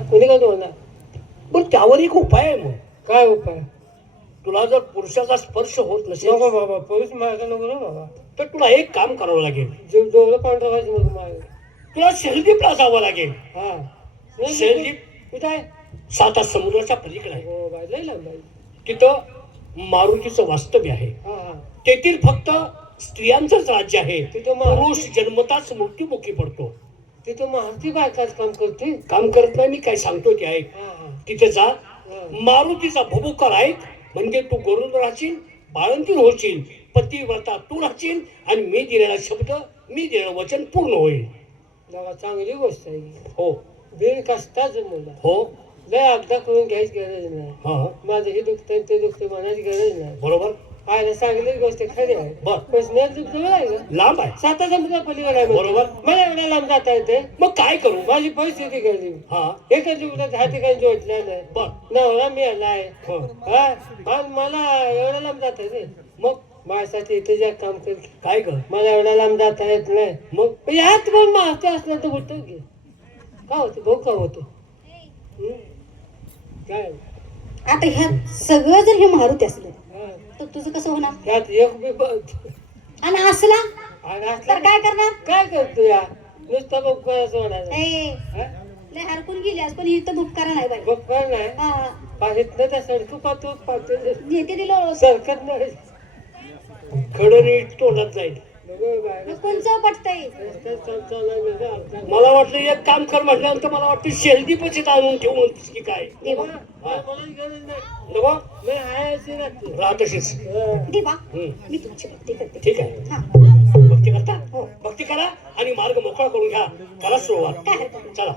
कोणी काय होणार? पण त्यावर एक उपाय आहे. मग काय उपाय? तुला जर पुरुषाचा स्पर्श होत नसेल नको बाबा, पुरुष माझा नको ना बाबा. तर तुला एक काम करावं लागेल. जेवढं पांढरं व्हायचं नको माझं. तुला शेलदीपला जावं लागेल. हा शेलदीप कुठं आहे? साता समुद्राच्या पलीकडे आहे. हो बाई, लय लांब आहे. तिथं मारुतीचं वास्तव्य आहे. हा हा. तेथील फक्त स्त्रियांचंच राज्य आहे. तिथं पुरुष जन्मताच मृत्युमुखी पडतो. तिथं महारती बायकाच काम करते. काम करत नाही, मी काय सांगतो ते ऐक. हा हा. तिथे जा, हा. मारुतीचा भुभुकार ऐक, म्हणजे तू गरुड राहशील, बाळंतीण होशील, पतिव्रता तू राहशील, आणि मी दिलेला शब्द, मी दिलेलं वचन पूर्ण होईल. बाबा चांगली गोष्ट आहे. हो बिन कष्टाचं मुला. हो. लय अगदा करून घ्यायची गरज नाही. हा माझं हे दुखतंय ते दुखतंय म्हणायची गरज नाही. बरोबर. आयला सांगितली गोष्ट खरी आहे. बर. प्रश्न जवळ आहे का? लांब आहे. साता समुद्रा पलीकडे आहे. बरोबर. मला एवढ्या लांब जाता येते. मग काय करू? माझी परिस्थिती गेली. हा एका जीवनात ह्या ठिकाणी जोडलेलं आहे. बर. नवरा मी आलाय. हा. आणि मला एवढ्या लांब जाता येते. मग माझ्यासाठी इथे जे काम कर. काय कर? मला एवढ्या लांब जाता येत नाही. मग यात पण माहिती असलं तर होतं की का होतं भाऊ का होतं. काय आता ह्यात सगळं जर हे मारुती असलं हा. तर तुझं कसं होणार? त्यात एक बी आणि असला आणि तर असलं काय करणार? काय करतो या नुसता बघ करायचं म्हणायचं. ए, लय हरकून गेल्यास पण इथं बुटकारा नाही बाई. बघ कर नाही हा, पाहिजे त्या सडकं पाहतो पाहतो नेते दिलं सरकत नाही. खडं नीट तोंडात जाईल. कोणचं पटतंय? मला वाटलं एक काम कर म्हटल्यानंतर मला वाटतं शेलदीपच इथं आणून ठेवू म्हणतेस की काय. देवा नको राहत तशीच. देवा मी तुमची भक्ती करते. ठीक आहे. हा, भक्ती करता. हो. भक्ती करा आणि मार्ग मोकळा करून घ्या. करा सुरुवात. काय हरकत नाही. चला.